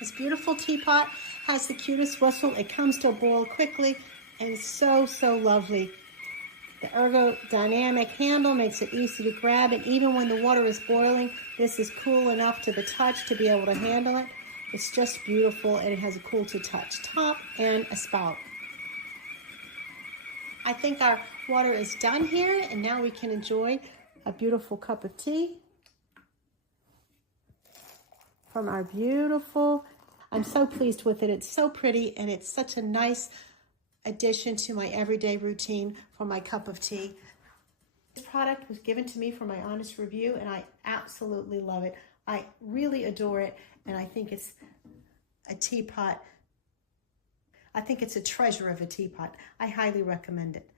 This beautiful teapot has the cutest whistle. It comes to a boil quickly and it's so, so lovely. The ergodynamic handle makes it easy to grab, and even when the water is boiling, this is cool enough to the touch to be able to handle it. It's just beautiful, and it has a cool to touch top and a spout. I think our water is done here, and now we can enjoy a beautiful cup of tea from our beautiful. I'm so pleased with it. It's so pretty, and it's such a nice addition to my everyday routine for my cup of tea. This product was given to me for my honest review, and I absolutely love it. I really adore it, and I think it's a teapot. I think it's a treasure of a teapot. I highly recommend it.